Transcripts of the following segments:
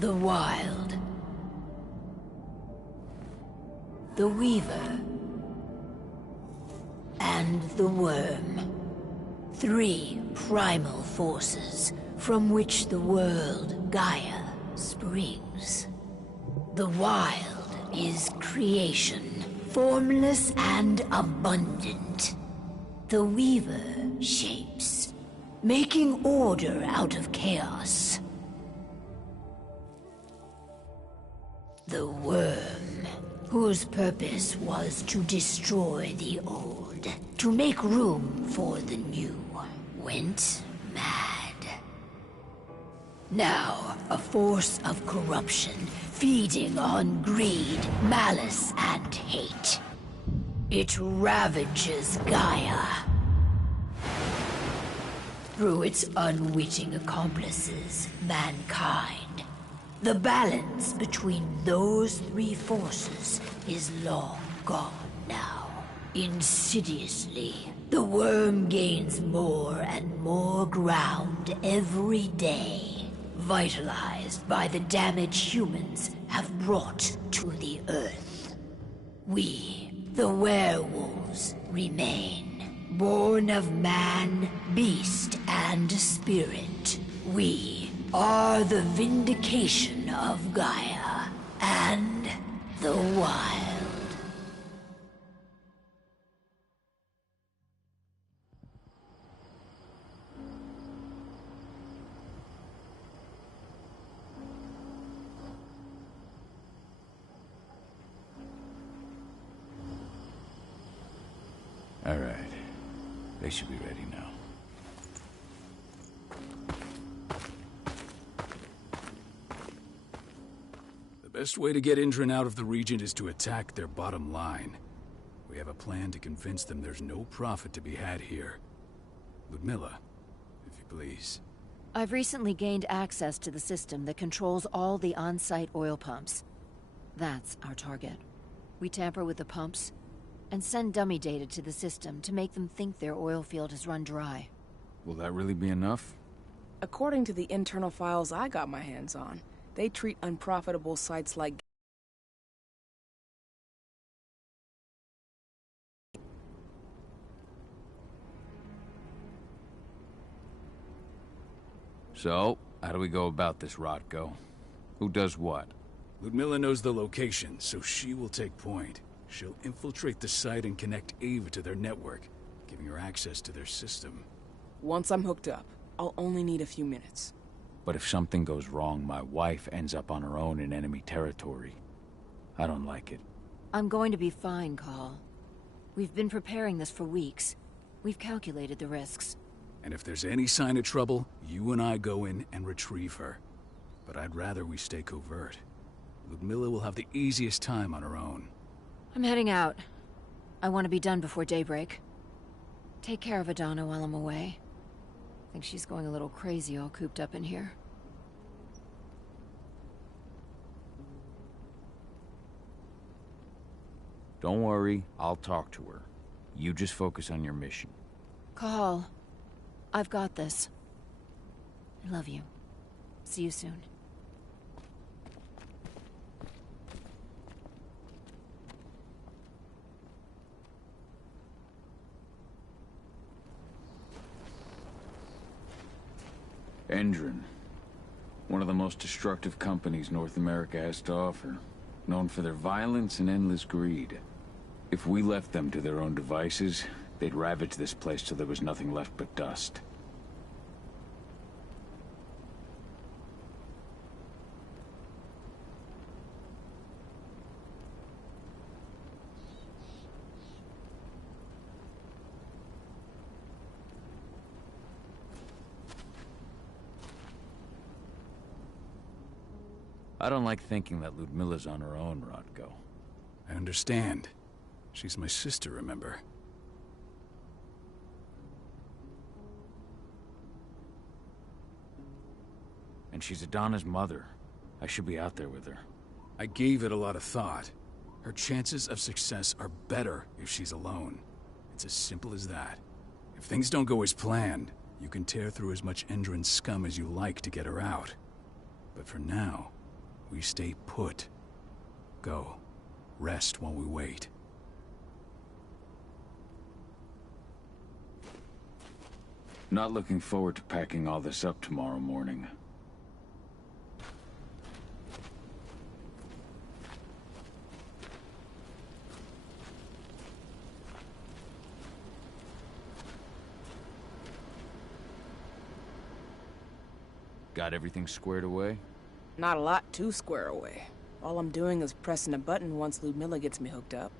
The Wild. The Weaver. And the Worm. Three primal forces from which the world, Gaia, springs. The Wild is creation, formless and abundant. The Weaver shapes, making order out of chaos. The Worm, whose purpose was to destroy the old, to make room for the new, went mad. Now, a force of corruption, feeding on greed, malice, and hate. It ravages Gaia. Through its unwitting accomplices, mankind. The balance between those three forces is long gone now. Insidiously, the worm gains more and more ground every day, vitalized by the damage humans have brought to the Earth. We, the werewolves, remain, born of man, beast, and spirit. We are the vindication of Gaia and the wild. All right. They should be ready now. The best way to get Indran out of the region is to attack their bottom line. We have a plan to convince them there's no profit to be had here. Ludmilla, if you please. I've recently gained access to the system that controls all the on-site oil pumps. That's our target. We tamper with the pumps and send dummy data to the system to make them think their oil field has run dry. Will that really be enough? According to the internal files I got my hands on, they treat unprofitable sites like... So, how do we go about this, Rotko? Who does what? Ludmilla knows the location, so she will take point. She'll infiltrate the site and connect Ava to their network, giving her access to their system. Once I'm hooked up, I'll only need a few minutes. But if something goes wrong, my wife ends up on her own in enemy territory. I don't like it. I'm going to be fine, Call. We've been preparing this for weeks. We've calculated the risks. And if there's any sign of trouble, you and I go in and retrieve her. But I'd rather we stay covert. Ludmilla will have the easiest time on her own. I'm heading out. I want to be done before daybreak. Take care of Adana while I'm away. I think she's going a little crazy all cooped up in here. Don't worry, I'll talk to her. You just focus on your mission. Call. I've got this. I love you. See you soon. Endron. One of the most destructive companies North America has to offer. Known for their violence and endless greed. If we left them to their own devices, they'd ravage this place till there was nothing left but dust. I don't like thinking that Ludmilla's on her own, Rotko. I understand. She's my sister, remember? And she's Adana's mother. I should be out there with her. I gave it a lot of thought. Her chances of success are better if she's alone. It's as simple as that. If things don't go as planned, you can tear through as much Endron scum as you like to get her out. But for now, we stay put. Go. Rest while we wait. Not looking forward to packing all this up tomorrow morning. Got everything squared away? Not a lot to square away. All I'm doing is pressing a button once Ludmilla gets me hooked up.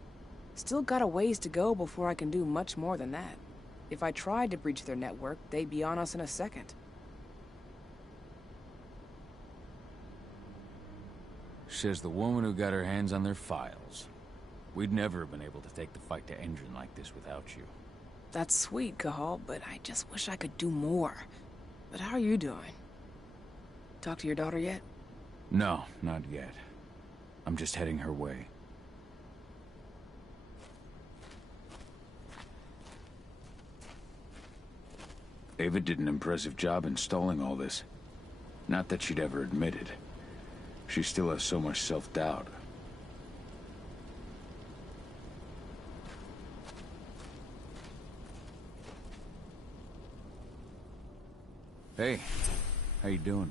Still got a ways to go before I can do much more than that. If I tried to breach their network, they'd be on us in a second. Says the woman who got her hands on their files. We'd never have been able to take the fight to Endron like this without you. That's sweet, Cahal, but I just wish I could do more. But how are you doing? Talk to your daughter yet? No, not yet. I'm just heading her way. Ava did an impressive job installing all this. Not that she'd ever admit it. She still has so much self-doubt. Hey, how you doing?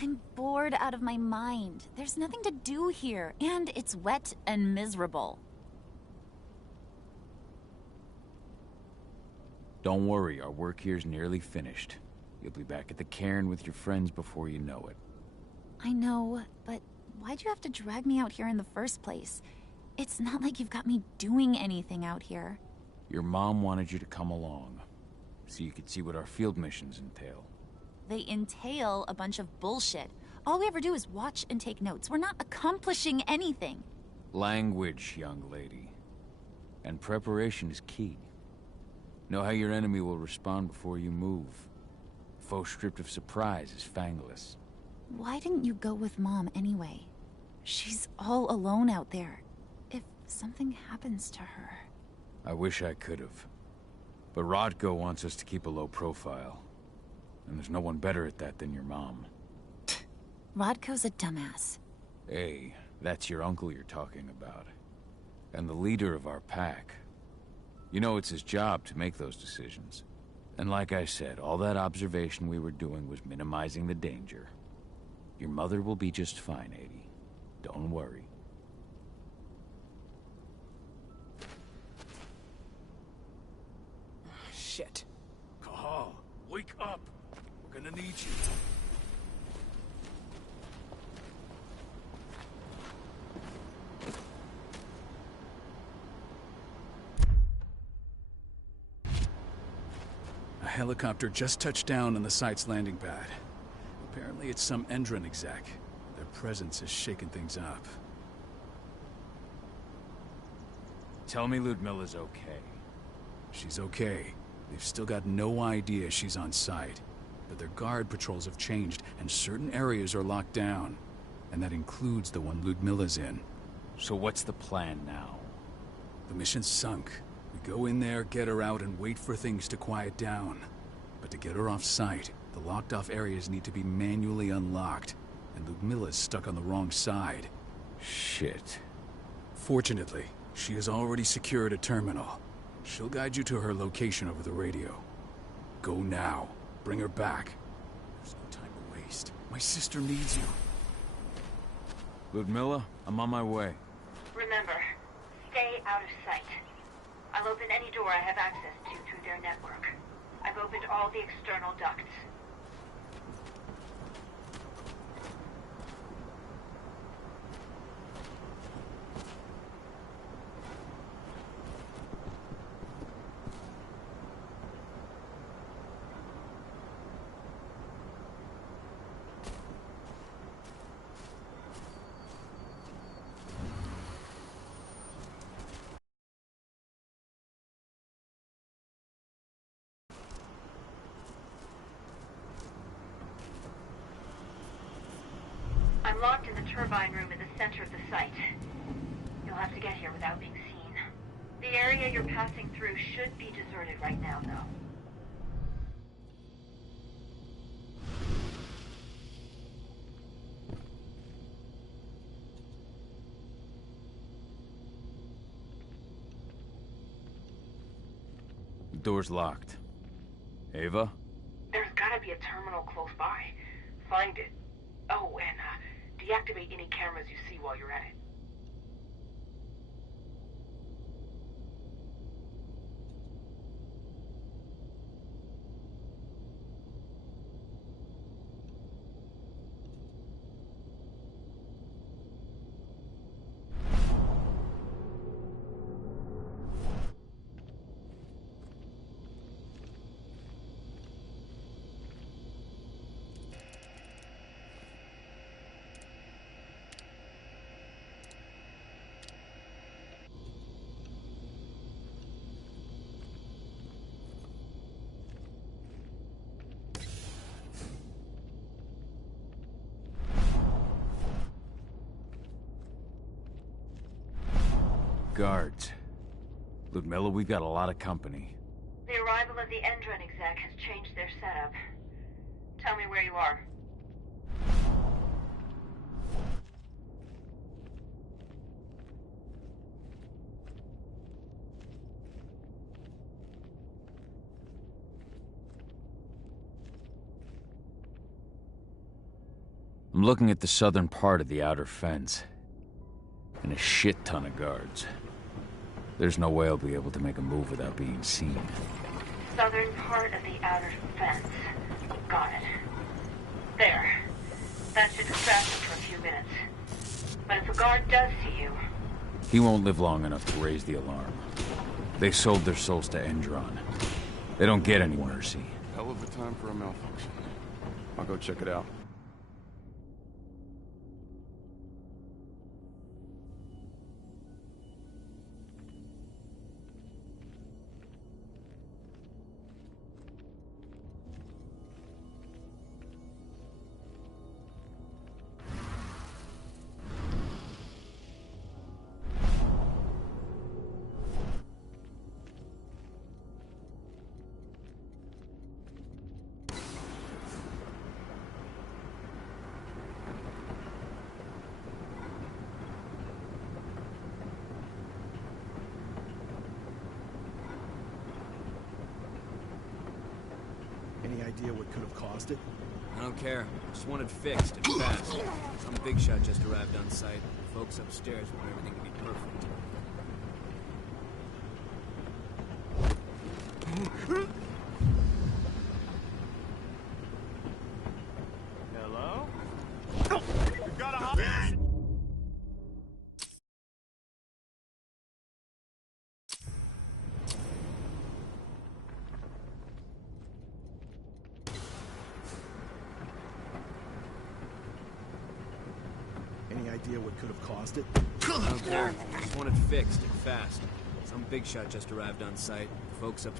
I'm bored out of my mind. There's nothing to do here, and it's wet and miserable. Don't worry, our work here's nearly finished. You'll be back at the cairn with your friends before you know it. I know, but why'd you have to drag me out here in the first place? It's not like you've got me doing anything out here. Your mom wanted you to come along, so you could see what our field missions entail. They entail a bunch of bullshit. All we ever do is watch and take notes. We're not accomplishing anything. Language, young lady. And preparation is key. Know how your enemy will respond before you move. Foe stripped of surprise is fangless. Why didn't you go with Mom anyway? She's all alone out there. If something happens to her... I wish I could have. But Rodko wants us to keep a low profile. And there's no one better at that than your mom. Rodko's a dumbass. Hey, that's your uncle you're talking about. And the leader of our pack. You know it's his job to make those decisions. And like I said, all that observation we were doing was minimizing the danger. Your mother will be just fine, Adie. Don't worry. Shit. Cahal, wake up! We're gonna need you. A helicopter just touched down on the site's landing pad. Apparently it's some Endron exec. Their presence is shaking things up. Tell me Ludmilla's okay. She's okay. They've still got no idea she's on site. But their guard patrols have changed, and certain areas are locked down. And that includes the one Ludmilla's in. So what's the plan now? The mission's sunk. We go in there, get her out, and wait for things to quiet down. But to get her off site, the locked-off areas need to be manually unlocked. And Ludmilla's stuck on the wrong side. Shit. Fortunately, she has already secured a terminal. She'll guide you to her location over the radio. Go now. Bring her back. There's no time to waste. My sister needs you. Ludmilla, I'm on my way. Remember, stay out of sight. I'll open any door I have access to through their network. I've opened all the external ducts. I'm locked in the turbine room in the center of the site. You'll have to get here without being seen. The area you're passing through should be deserted right now, though. The door's locked. Ava? There's gotta be a terminal close by. Find it. Oh, and deactivate any cameras you see while you're at it. Guards. Ludmilla, we've got a lot of company. The arrival of the Endron exec has changed their setup. Tell me where you are. I'm looking at the southern part of the outer fence. And a shit ton of guards. There's no way I'll be able to make a move without being seen. Southern part of the outer fence. Got it. There. That should distract him for a few minutes. But if a guard does see you... He won't live long enough to raise the alarm. They sold their souls to Endron. They don't get any mercy. Hell of a time for a malfunction. I'll go check it out. I don't care. Just want it fixed and fast. Some big shot just arrived on site. Folks upstairs want everything to be perfect. Hello? You got a hot... I don't care. Just want it fixed and fast. Some big shot just arrived on site. Folks up...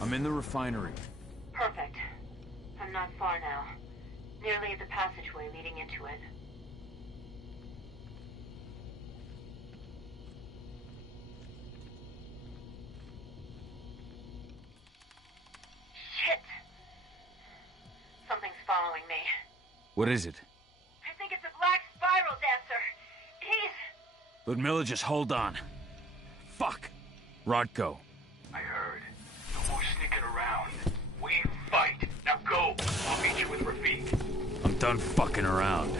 I'm in the refinery. Perfect. I'm not far now. Nearly at the passageway leading into it. Shit! Something's following me. What is it? I think it's a black spiral dancer. He's... Ludmilla, just hold on. Fuck. Rodko. I heard. No more sneaking around. We fight. Now go. I'll meet you with Rafik. I'm done fucking around.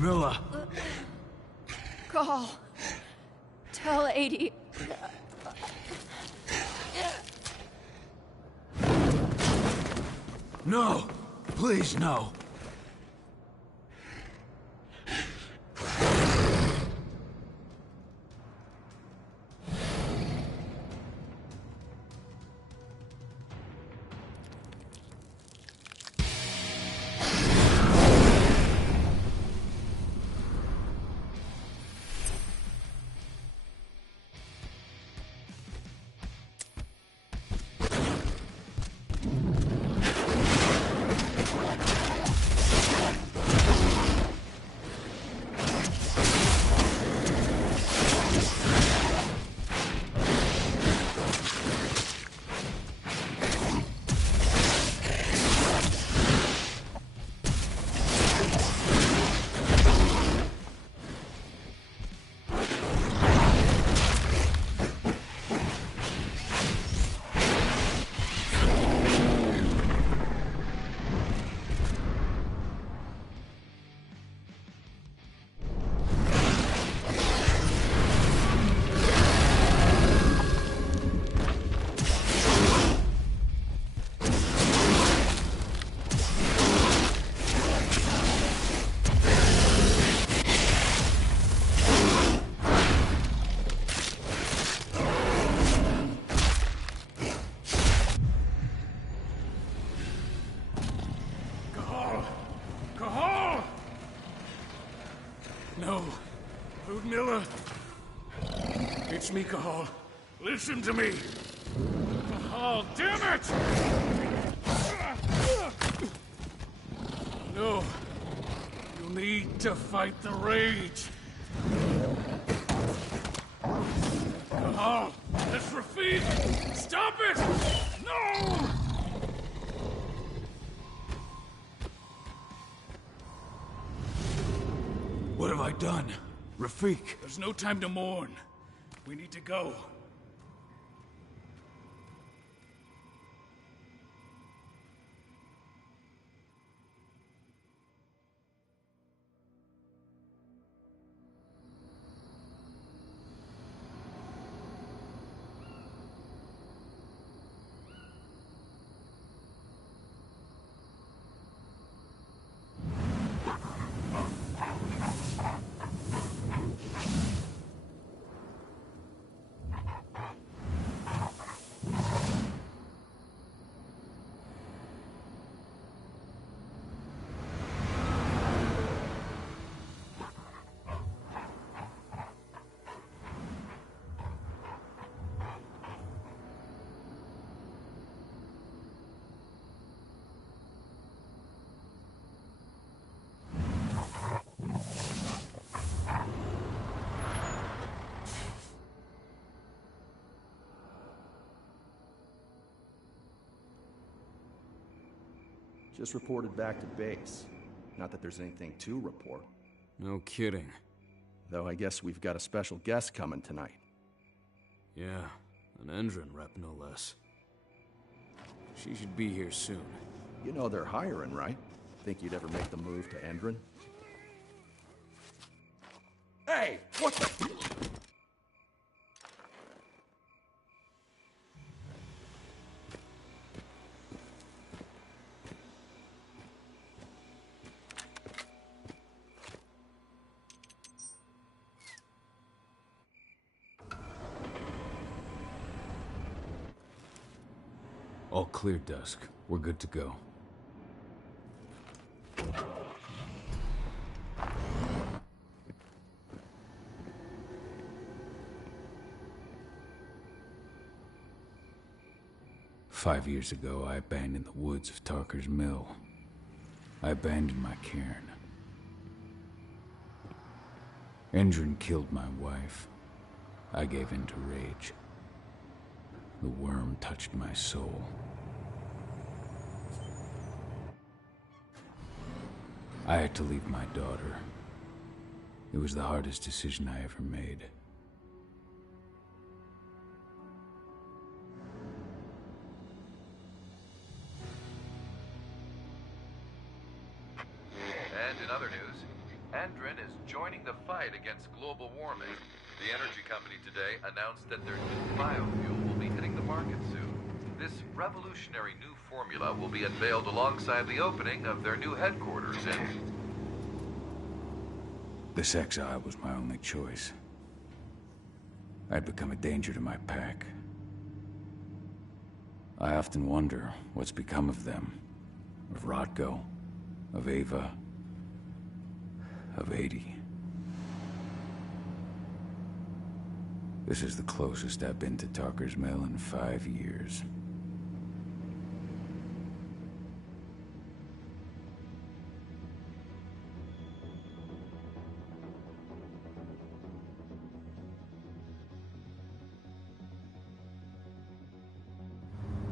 Milla! Call. Tell 80. No! Please, no! Miller! It's me, Cahal. Listen to me! Cahal, damn it! No. You need to fight the rage. Cahal, this Rafid! Stop it! No! What have I done? Rafik! There's no time to mourn. We need to go. Just reported back to base. Not that there's anything to report. No kidding. Though I guess we've got a special guest coming tonight. Yeah, an Endron rep no less. She should be here soon. You know they're hiring, right? Think you'd ever make the move to Endron? Hey! What the... All clear, Dusk. We're good to go. "5 years ago, I abandoned the woods of Tarker's Mill. I abandoned my cairn. Endron killed my wife. I gave in to rage. The worm touched my soul. I had to leave my daughter. It was the hardest decision I ever made. And in other news, Endrin is joining the fight against global warming. The energy company today announced that their new biofuel will be hitting the market soon. This revolutionary new formula will be unveiled alongside the opening of their new headquarters in... This exile was my only choice. I'd become a danger to my pack. I often wonder what's become of them. Of Rotko, of Ava, of 80. This is the closest I've been to Talker's Mill in 5 years.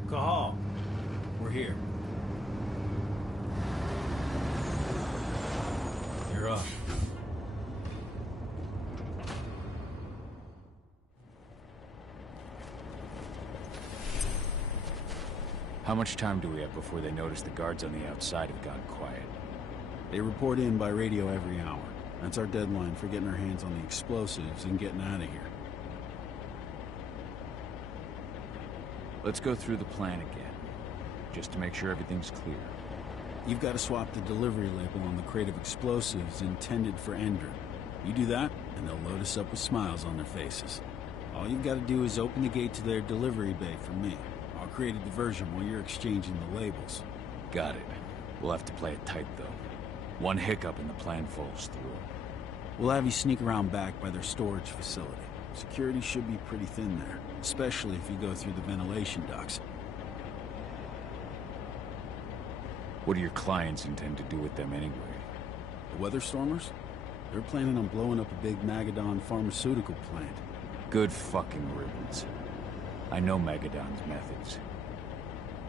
Cahal, we're here. You're up. How much time do we have before they notice the guards on the outside have gotten quiet? They report in by radio every hour. That's our deadline for getting our hands on the explosives and getting out of here. Let's go through the plan again, just to make sure everything's clear. You've got to swap the delivery label on the crate of explosives intended for Endrin. You do that, and they'll load us up with smiles on their faces. All you've got to do is open the gate to their delivery bay for me. I'll create a diversion while you're exchanging the labels. Got it. We'll have to play it tight, though. One hiccup and the plan falls through. We'll have you sneak around back by their storage facility. Security should be pretty thin there, especially if you go through the ventilation ducts. What do your clients intend to do with them anyway? The Weatherstormers? They're planning on blowing up a big Magadon pharmaceutical plant. Good fucking riddance. I know Magadon's methods.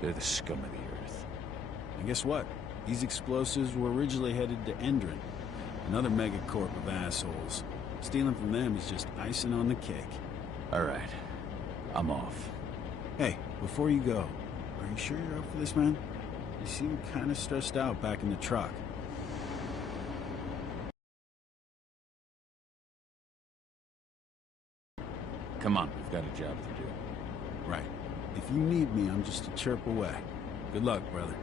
They're the scum of the earth. And guess what? These explosives were originally headed to Endrin, another megacorp of assholes. Stealing from them is just icing on the cake. All right. I'm off. Hey, before you go, are you sure you're up for this, man? You seem kind of stressed out back in the truck. Come on, we've got a job to do. Right. If you need me, I'm just a chirp away. Good luck, brother.